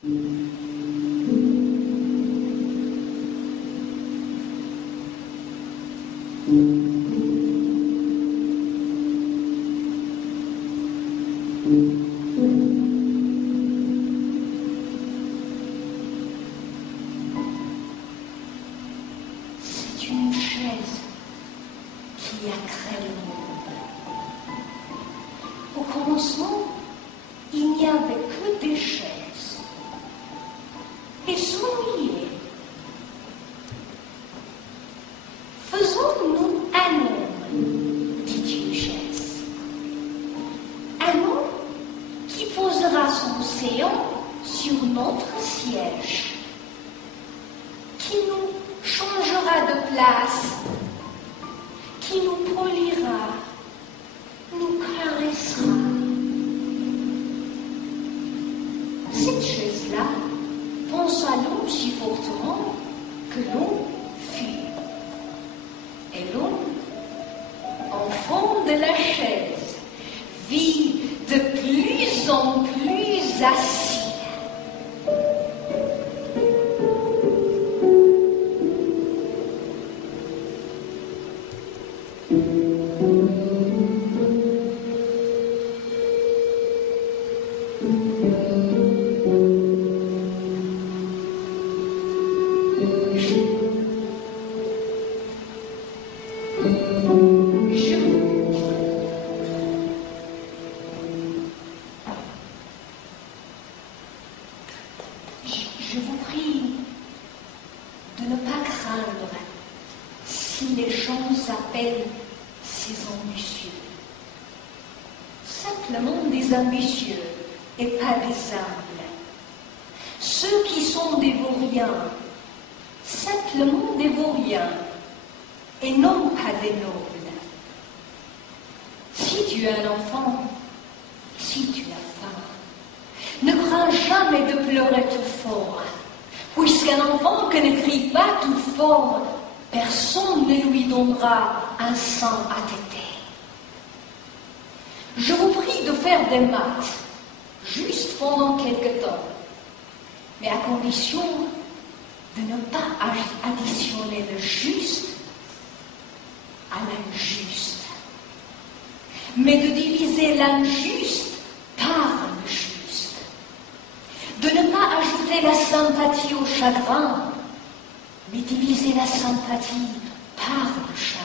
C'est une chaise qui a créé le monde. Au commencement, il n'y avait que des chaises. Et s'ennuyer. Faisons-nous un homme, dit une chaise. Un homme qui posera son séant sur notre siège, qui nous changera de place, qui nous polira, nous caressera. Cette chaise-là pense à l'homme si fortement que l'homme fuit. Et l'homme, enfant de la chaise, vit de plus en plus assis. Je vous prie de ne pas craindre si les gens appellent ces ambitieux. Simplement des ambitieux et pas des humbles. Ceux qui sont des vauriens, simplement des vauriens et non pas des nobles. Si tu es un enfant, si tu as faim, ne crains jamais de pleurer tout fort, puisqu'un enfant qui ne crie pas tout fort, personne ne lui donnera un sein à téter. Je vous prie de faire des maths, juste pendant quelque temps, mais à condition de ne pas additionner le juste à l'injuste, mais de diviser l'injuste par le juste, de ne pas ajouter la sympathie au chagrin, mais diviser la sympathie par le chagrin.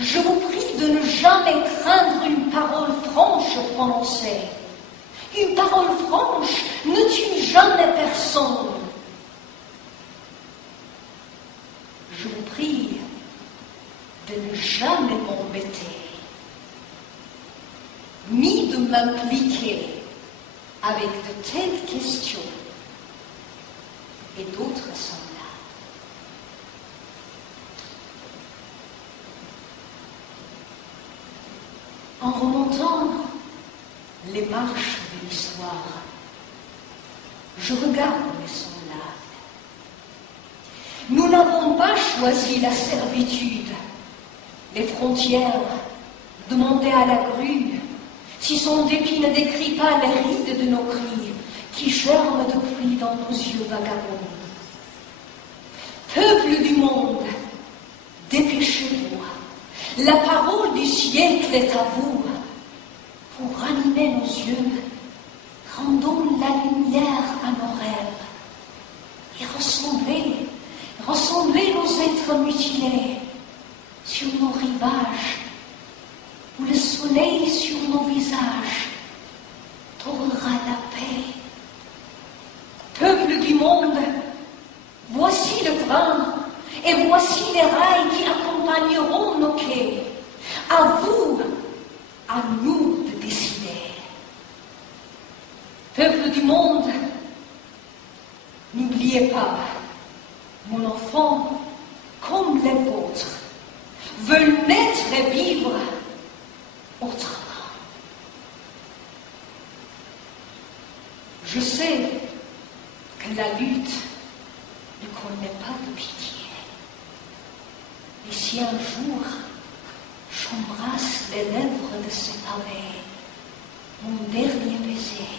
Je vous prie de ne jamais craindre une parole franche prononcée. Une parole franche ne tue jamais personne. Je vous prie de ne jamais m'embêter, ni de m'impliquer avec de telles questions et d'autres semblables. En remontant les marches de l'histoire, je regarde mes semblables. Nous n'avons pas choisi la servitude, les frontières, demander à la grue si son dépit ne décrit pas les rides de nos cris qui germent depuis dans nos yeux vagabonds. Peuple du monde, dépêchez-vous, la parole du siècle est à vous. Pour ranimer nos yeux, rendons la lumière à nos rêves et ressembler nos êtres mutilés sur nos rivages, où le soleil sur nos visages torera la paix. Peuple du monde, voici le train et voici les rails qui accompagneront nos quais. À vous, à nous de décider. Peuple du monde, n'oubliez pas, mon enfant, comme les vôtres, veulent naître et vivre autrement. Je sais que la lutte ne connaît pas de pitié. Et si un jour j'embrasse les lèvres de ces pavés, mon dernier baiser,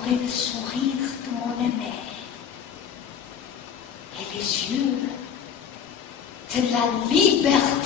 aurais le sourire de mon aimé et les yeux de la liberté.